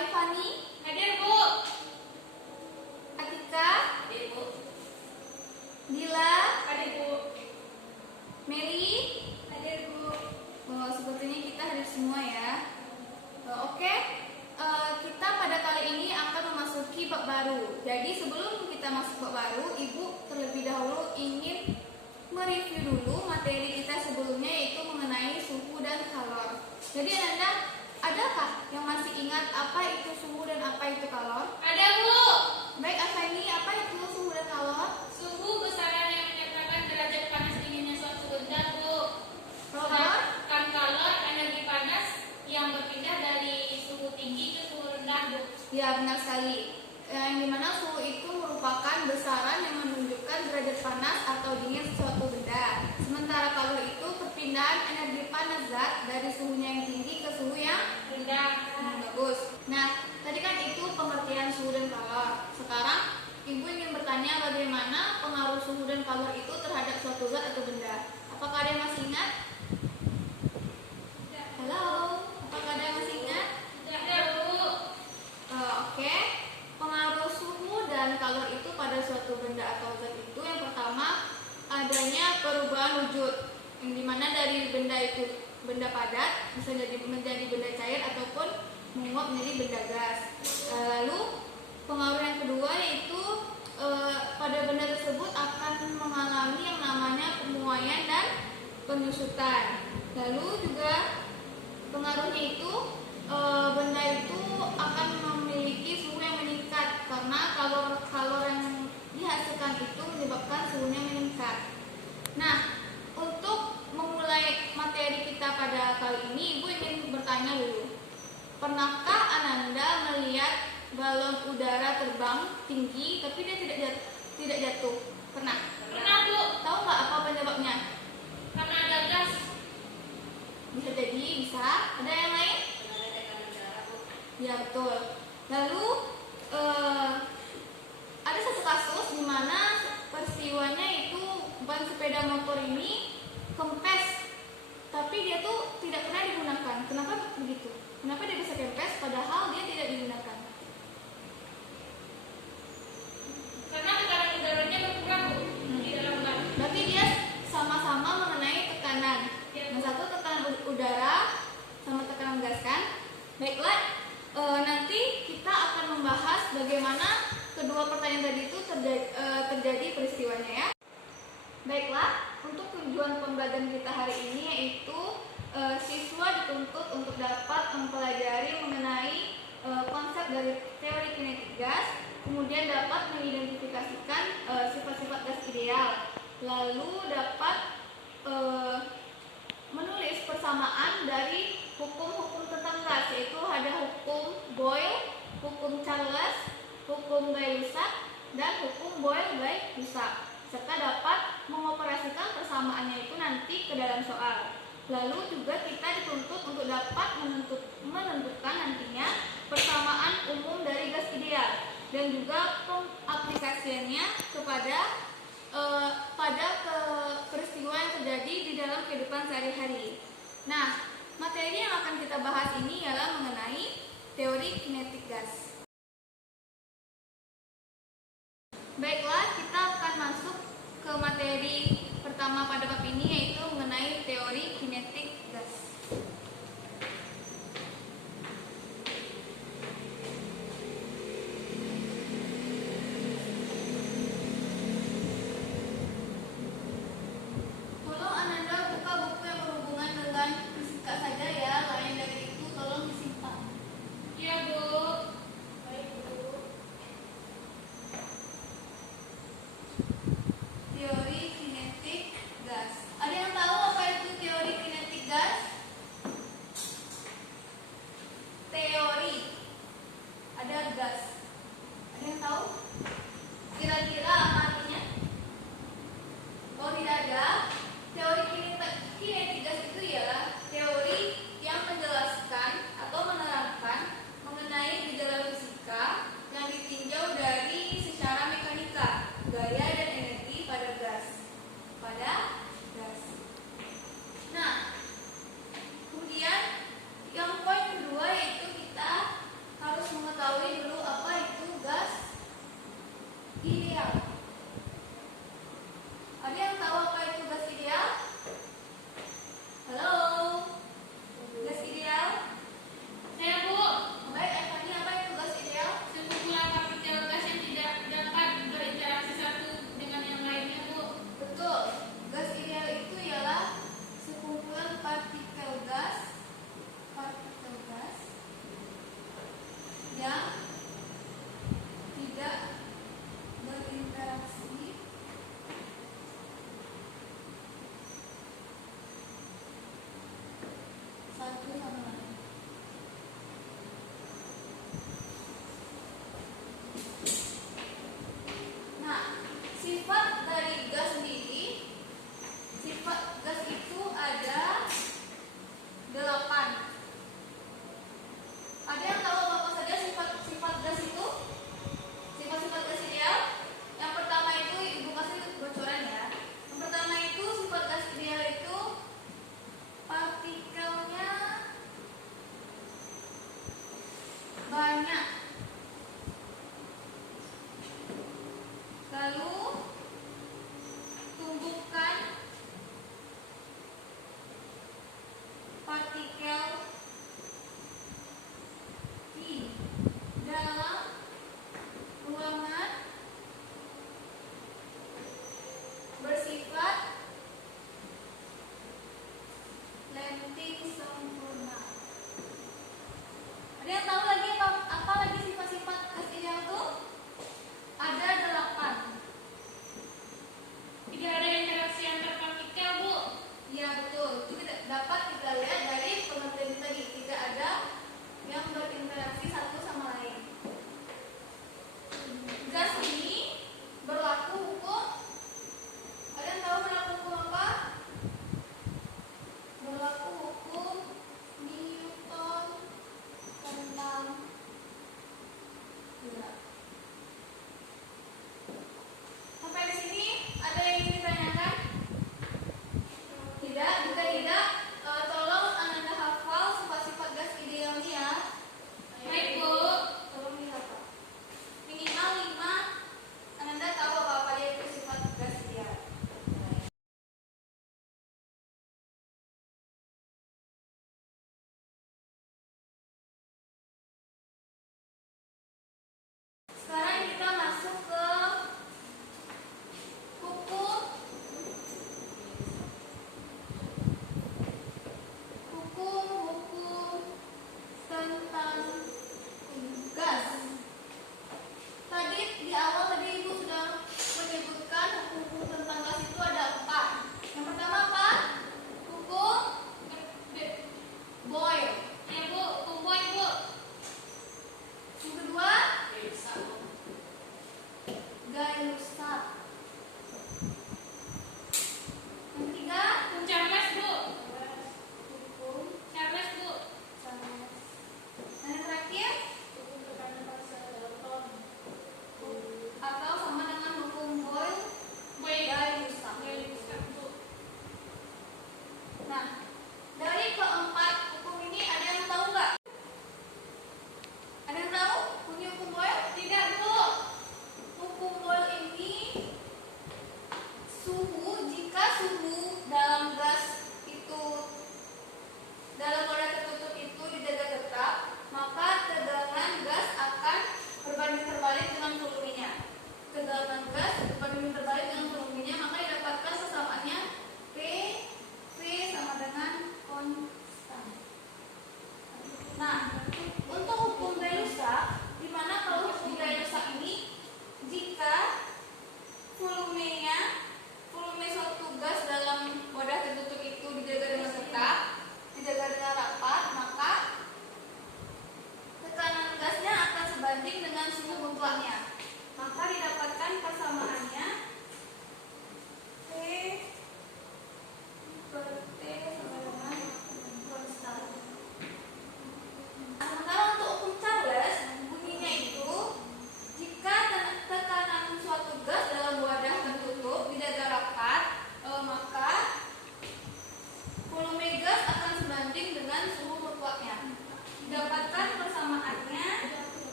Hai Fani. Hadir, Bu. Atika. Hadir, Bu. Dila. Hadir, Bu. Meli. Hadir, Bu. Sepertinya kita hadir semua ya. Oke. Kita pada kali ini akan memasuki bab baru. Jadi sebelum kita masuk bab baru, Ibu terlebih dahulu ingin mereview dulu materi kita sebelumnya, yaitu mengenai suhu dan kalor. Jadi Ananda, adakah yang masih ingat apa itu suhu dan apa itu kalor? Ada, Bu. Baik, Asaini, apa itu suhu dan kalor? Suhu besaran yang menyatakan derajat panas dinginnya suatu benda, Bu. Kalor? Sedangkan kalor energi panas yang berpindah dari suhu tinggi ke suhu rendah, Bu. Ya, benar sekali. Yang dimana suhu itu merupakan besaran yang menunjukkan derajat panas atau dingin suatu benda. Sementara kalor itu perpindahan energi panas zat dari suhunya yang tinggi ke suhu yang Rendah. bagus. Nah, tadi kan itu pengertian suhu dan kalor. Sekarang Ibu ingin bertanya bagaimana pengaruh suhu dan kalor itu terhadap suatu zat atau benda. Apakah ada yang masih ingat? Halo, apakah ada yang masih ingat? Ada, Bu. Oke. Pengaruh suhu dan kalor itu pada suatu benda atau zat itu, yang pertama adanya perubahan wujud, yang dimana dari benda itu benda padat bisa jadi menjadi benda cair ataupun menguap menjadi benda gas. Lalu pengaruh yang kedua yaitu pada benda tersebut akan mengalami yang namanya pemuaian dan penyusutan. Lalu juga pengaruhnya itu benda itu akan memiliki suhu yang meningkat karena kalor yang dihasilkan itu menyebabkan suhunya meningkat. Nah, untuk memulai materi kita pada kali ini, Ibu ingin bertanya dulu. Pernahkah Ananda melihat balon udara terbang tinggi tapi dia tidak jatuh? Pernah? Pernah, Bu. Tahu nggak apa penyebabnya? Karena ada gas. Bisa jadi, bisa. Ada yang lain? Ya, betul. Lalu ada satu kasus di mana peristiwanya itu ban sepeda motor ini kempes, tapi dia tuh tidak pernah digunakan. Kenapa begitu? Kenapa dia bisa kempes padahal dia tidak digunakan? Karena tekanan udaranya berkurang, Bu, di dalam ban. Berarti dia sama-sama mengenai tekanan. Yang satu tekanan udara sama tekanan gas kan? Baiklah. Nanti kita akan membahas bagaimana kedua pertanyaan tadi itu terjadi peristiwanya ya. Baiklah, untuk tujuan pembelajaran kita hari ini yaitu siswa dituntut untuk dapat mempelajari mengenai konsep dari teori kinetik gas, kemudian dapat mengidentifikasikan sifat-sifat gas ideal, lalu dapat menulis persamaan dari hukum-hukum tentang gas, yaitu ada hukum Boyle, hukum Charles, hukum Gay-Lussac, dan hukum Boyle-Gay-Lussac, serta dapat mengoperasikan persamaannya itu nanti ke dalam soal. Lalu juga kita dituntut untuk dapat menentukan nantinya persamaan umum dari gas ideal dan juga pengaplikasiannya kepada peristiwa yang terjadi di dalam kehidupan sehari-hari. Nah, materi yang akan kita bahas ini ialah mengenai teori kinetik gas. Baiklah, kita akan masuk ke materi pertama pada bab ini, yaitu mengenai teori kinetik gas. Tolong Ananda buka buku yang berhubungan dengan fisika saja ya, lain dari itu tolong disimpan. Iya, Bu. Baik, Bu. Teori kinetik gas. Ada yang tahu apa itu teori kinetik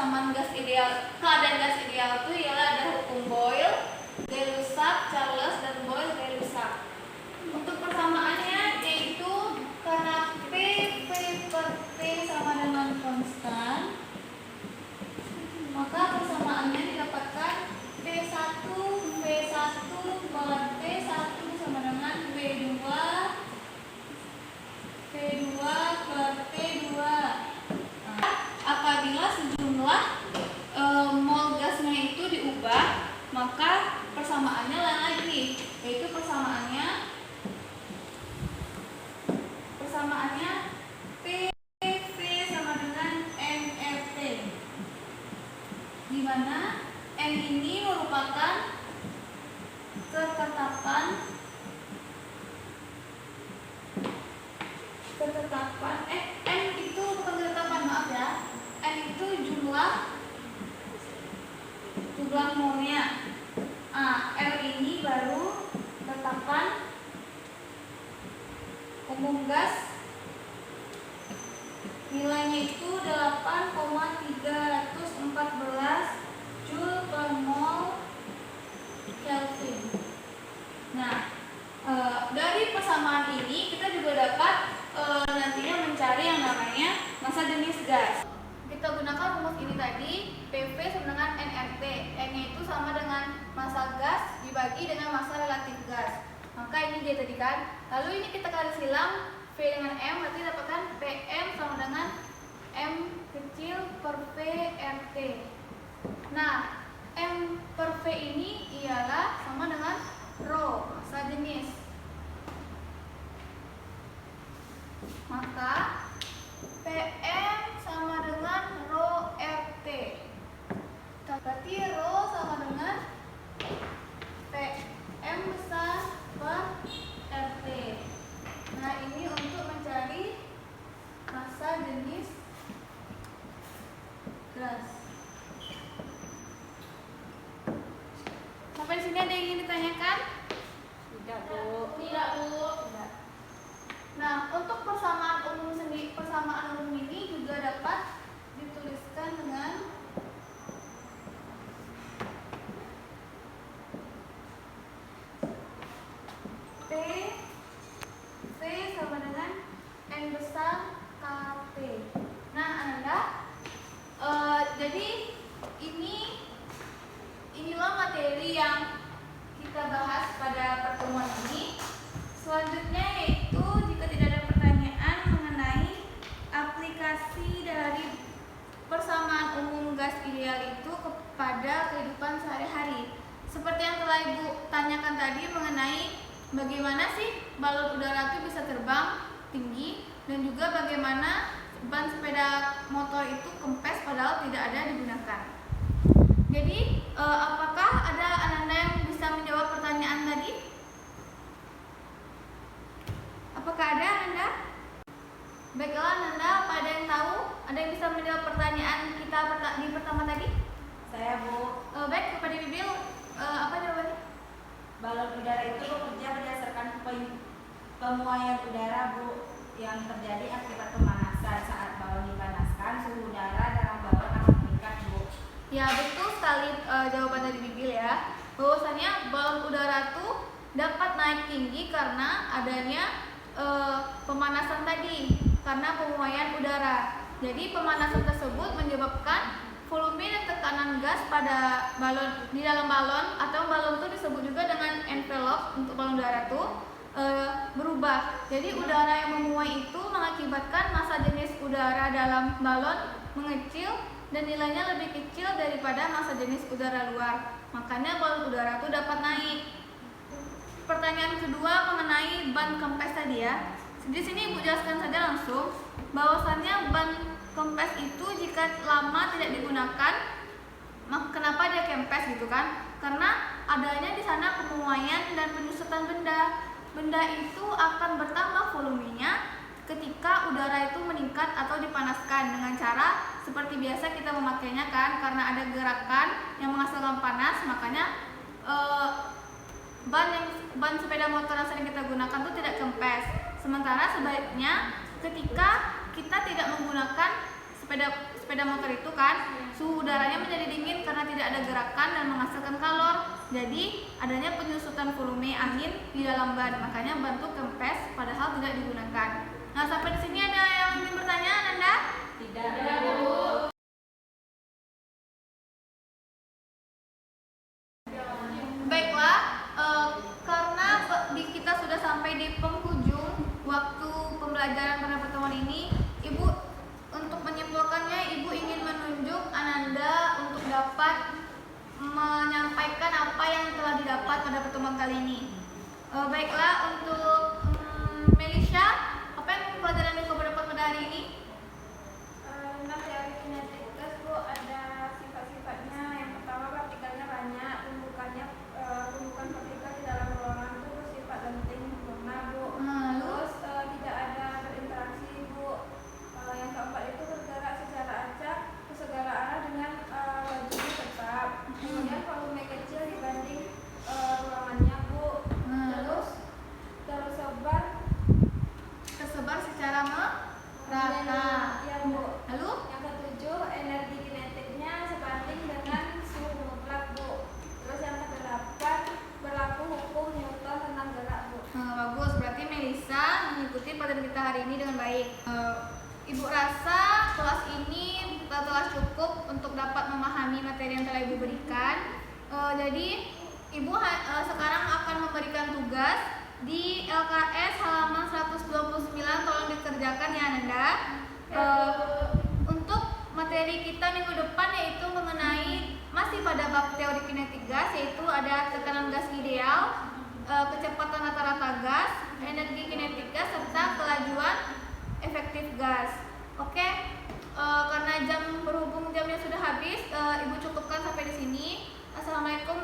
persamaan gas ideal, keadaan gas ideal itu ialah ada hukum Boyle, Gay-Lussac, Charles, dan Boyle Gay-Lussac. Untuk persamaannya yaitu karena P per T sama dengan konstan, maka persamaannya didapatkan P1 per T1 sama dengan P2 per T2. Apabila sejumlah mol gasnya itu diubah, maka persamaannya lain lagi, yaitu persamaannya PV sama dengan MRT, di mana M ini merupakan ketetapan M itu bukan ketetapan, maaf ya. M itu jumlah molnya. R ini baru ketetapan umum gas, nilainya itu 8,314 Joule per mol Kelvin. Nah, dari persamaan ini kita juga dapat nantinya mencari yang namanya massa jenis gas. Kita gunakan rumus ini tadi, PV sama dengan nRT. N-nya itu sama dengan massa gas dibagi dengan massa relatif gas. Maka ini dia tadi kan. Lalu ini kita kali silang V dengan M, berarti dapatkan PM sama dengan M kecil per V RT. Nah, M per V ini ialah sama dengan rho, massa jenis. Maka PM sama dengan rho RT. Berarti rho sama dengan PM besar per RT. Nah, ini untuk mencari massa jenis gas. Sampai di sini ada yang ingin ditanyakan? Tidak, Bu. Tidak, Bu. Tidak. Nah, untuk persamaan umum ini juga dapat dituliskan dengan P V sama dengan N besar KT. Nah, Anda, jadi inilah materi yang kita bahas pada pertemuan ini. Selanjutnya yaitu jika tidak ada pertanyaan mengenai aplikasi dari persamaan umum gas ideal itu kepada kehidupan sehari-hari. Seperti yang telah Ibu tanyakan tadi mengenai bagaimana sih balon udara itu bisa terbang tinggi, dan juga bagaimana ban sepeda motor itu kempes padahal tidak ada digunakan. Jadi, apakah ada Anda yang bisa menjawab pertanyaan tadi? Apakah ada Anda? Baiklah, Anda, apa ada yang tahu? Ada yang bisa menjawab pertanyaan kita di pertama tadi? Saya, Bu. Baik, kepada Bibil, apa jawabannya? Balon udara itu bekerja berdasarkan pemuaian udara, Bu, yang terjadi akibat pemanasan. Saat balon dipanaskan, suhu udara dalam balon akan meningkat, Bu. Ya, betul sekali jawaban dari Bibil ya. Bahwasanya balon udara itu dapat naik tinggi karena adanya pemanasan tadi, karena pemuaian udara. Jadi pemanasan tersebut menyebabkan volume dan tekanan gas pada balon di dalam balon, atau balon itu disebut juga dengan envelope untuk balon udara itu berubah. Jadi udara yang memuai itu mengakibatkan massa jenis udara dalam balon mengecil dan nilainya lebih kecil daripada massa jenis udara luar. Makanya balon udara itu dapat naik. Pertanyaan kedua mengenai ban kempes tadi ya. Di sini Ibu jelaskan saja langsung bahwasannya ban kempes itu jika lama tidak digunakan, kenapa dia kempes gitu kan? Karena adanya di sana pemuaian dan penyusutan benda. Benda itu akan bertambah volumenya ketika udara itu meningkat atau dipanaskan dengan cara seperti biasa kita memakainya kan, karena ada gerakan yang menghasilkan panas, makanya ban sepeda motor yang sering kita gunakan itu tidak kempes. Sementara sebaliknya ketika kita tidak menggunakan sepeda motor itu kan suhu udaranya menjadi dingin karena tidak ada gerakan dan menghasilkan kalor. Jadi adanya penyusutan volume angin di dalam ban, makanya ban itu kempes padahal tidak digunakan. Nah, sampai di sini ada yang ingin bertanya, Nanda? Tidak. Baiklah, karena kita sudah sampai di penghujung waktu pembelajaran pada pertemuan ini, Ibu untuk menyimpulkannya, Ibu ingin menunjuk Ananda untuk dapat menyampaikan apa yang telah didapat pada pertemuan kali ini. Baiklah, untuk Melisha, apa yang pelajaran yang kamu dapat pada hari ini? Tentang teori kinetik gas, Bu, ada sifat-sifatnya. Yang pertama, partikelnya banyak, tumbukan partikel di dalam ruangan itu bersifat lenting sempurna, Bu. Terus tidak ada berinteraksi, Bu. Yang keempat itu bergerak secara acak ke segala arah dengan lajunya tetap. Kemudian volume kecil dibanding ruangannya, Bu. Terus Tersebar secara merata. Ya, Bu. Lalu? Yang ketujuh, energi kinetiknya sebanding dengan suhu mutlak, Bu. Terus yang kedelapan, berlaku hukum Newton tentang gerak, Bu. Bagus, berarti Melisa mengikuti pelajaran kita hari ini dengan baik. Ibu rasa kelas ini telah cukup untuk dapat memahami materi yang telah Ibu berikan. Jadi Ibu sekarang akan memberikan tugas di LKS halaman 129, tolong dikerjakan ya Nanda. Untuk materi kita minggu depan yaitu mengenai masih pada bab teori kinetik gas, yaitu ada tekanan gas ideal, kecepatan rata-rata gas, energi kinetik gas, serta kelajuan efektif gas. Oke, karena berhubung jamnya sudah habis, Ibu cukupkan sampai di sini. Assalamualaikum